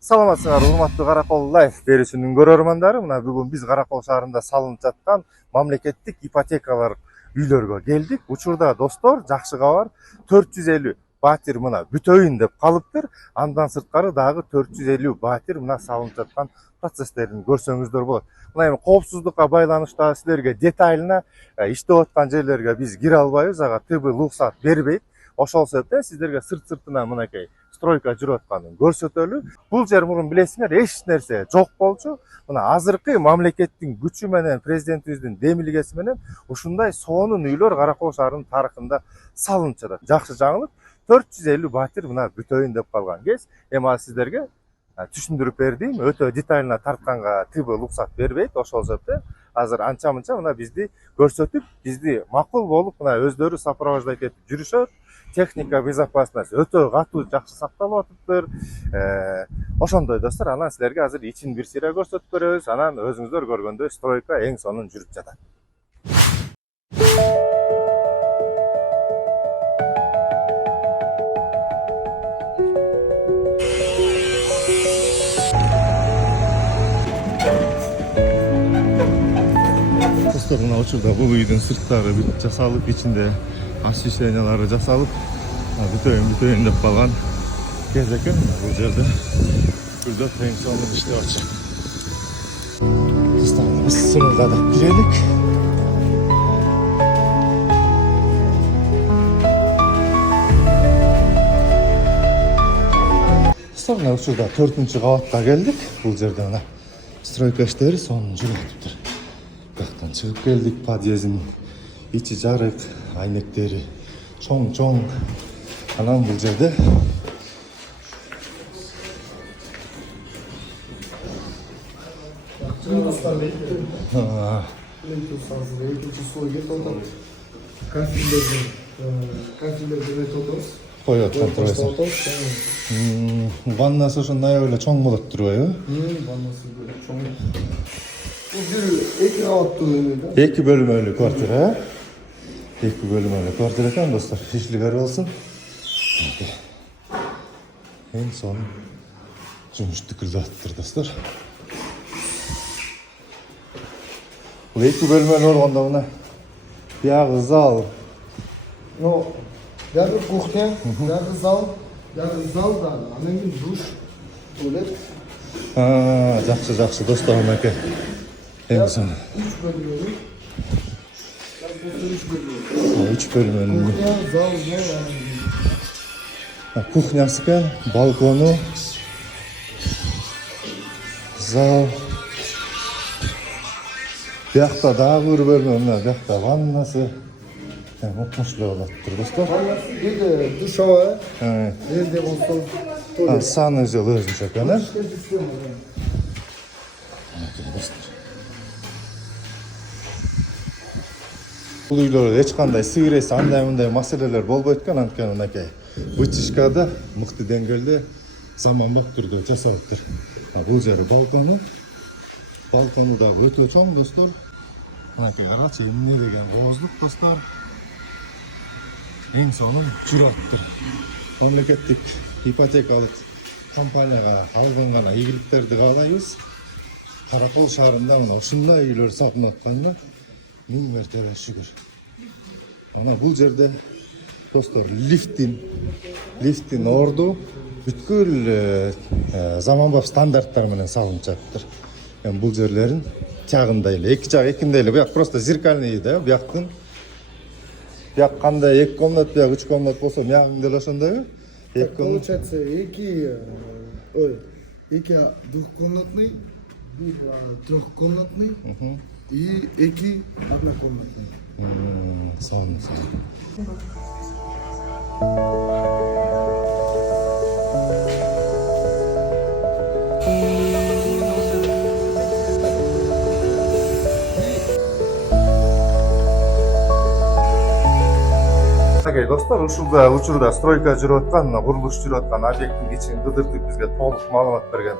Саламатсыңар, урматтуу Каракол Лайф берүүсүнүн көрөрмандары. Мына бүгүн биз Каракол шаарында салынып жаткан мамлекеттик ипотекалар үйлөргө келдик. Учурда достор, жакшы кабар, 450 батир мына бүтөйүн деп калыптыр. Андан сырткары дагы 450 батир мына салынып жаткан процесстерин көрсөңүздөр болот. Мына эми коопсуздукка байланыштуу силерге детайлына иштеп аткан жерлерге биз кире албайбыз, ага ТБ уруксат бербейт. Ошол себептен сиздерге сыртынан мынакей стройка жүрүп атканын көрсөтөлү. Бул жер мурун билесиңер эч нерсе жок болчу. Мына азыркы мамлекеттин күчү менен, президентибиздин демилгеси менен ушундай сонун үйлөр Каракол шаарынын тарыхында салынып жатат. Жакшы жаңылык, 450 батир мына бүтөйүн деп калган кез. Эми сиздерге түшүндүрүп бердим. Өтө детайлына тартканга ТБ уруксат бербейт. Ошол себептен азыр анча-мынча мына бизди көрсөтүп, бизди макул болуп мына өздөрү сопровождать этип жүрүшөт. Техника безопасность өтө катуу жакшы сакталып атыптыр. Ошондой достор, анан силерге азыр ичин бир сыйра көрсөтүп беребиз. Анан өзүңүздөр көргөндөй стройка эң сонун жүрүп жатат. Достор, мына учурда бул үйдүн сырттары бүт жасалып, ичинде освещениялары жасалып, бүтөйүн деп калган кез экен. Бул жерде күлдөп эң сонун иштеп атышат. Достор, биз сымылдап кирелик. Достор, мына учурда 4-кабатка келдик. Бул жерде мына стройка иштери сонун жүрүп атыптыр. Бияктан чыгып келдик, подъездин ичи жарык, айнектери чоң. Анан бул жерде коюп аткан турбайсың. Ваннасы ошо наябай эле чоң болот турбайбы? Ваннасы чоң. Бул бир 2 кабаттуу эме да. 2 бөлмөлүү квартира, 2 бөлмөлүү квартира экен достор. Ишлигер болсун. Эң сонун жумуш түкүлүп атыптыр достор. Бул 2 бөлмөлүү болгондо мына биягы зал. Но бягы кухня, бягы зал да, анан кийин душ, туалет. Жакшы достор, мынакей. Эң сонун. 3 бөлмөлүү. 3 бөлмөлүү. Кухня, зал, кухнясы экен, балкону, зал. Биякта дагы бир бөлмө, мына биякта ваннасы. Мыкмышлуу болуп атыптыр достор. Ваннасы жерде душовая. Жерде болсо туалет. Санузел өзүнчө экен, Бул үйлөрдө эч кандай сыйрес, андай-мындай маселелер болбойт экен, анткени мынакей вытяжкада мыкты деңгээлде заманбап түрдө жасалыптыр. Бул жери балкону. Балкону дагы өтө чоң достор. Мынакей карачы эмне деген кооздук достор. Эң сонун жүрүп атыптыр. Мамлекеттик ипотекалык компанияга алган гана ийгиликтерди каалайбыз. Каракол шаарында мына ушундай үйлөр салынып атканына 1000 мертебе шүгүр. Ана бул жерде достор лифтин орду бүткүл заманбап стандарттар менен салынып жатыптыр. Бул жерлерин тягында эле, эки жак экинде эле, буяк просто зеркальный да, буяктын. Буяк кандай 2 комнат, буяк 3 комнат болсо, мягың деле ошондойбу? Получается 2 двухкомнатный, 1 трехкомнатный и 2 однокомнатный. Сонун. Достор, ушулда учурда стройка жүрүп аткан, курулуш жүрүп аткан объекттин ичин кыдыртып бизге толук маалымат берген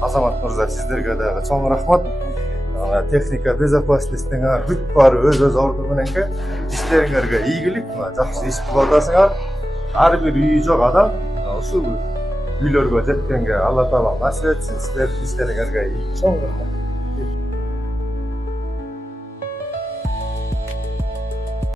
Азамат мырза, сиздерге дагы чоң рахмат. Техника безопасностьтың бүт баары өз орду мененке. Иштериңерге ийгилик, жакшы иш кылып атасыңар. Ар бир үйү жок адам ушул үйлөргө жеткенге Алла таала насип этсин. Силердин иштериңерге ийгилик. Чоң рахмат.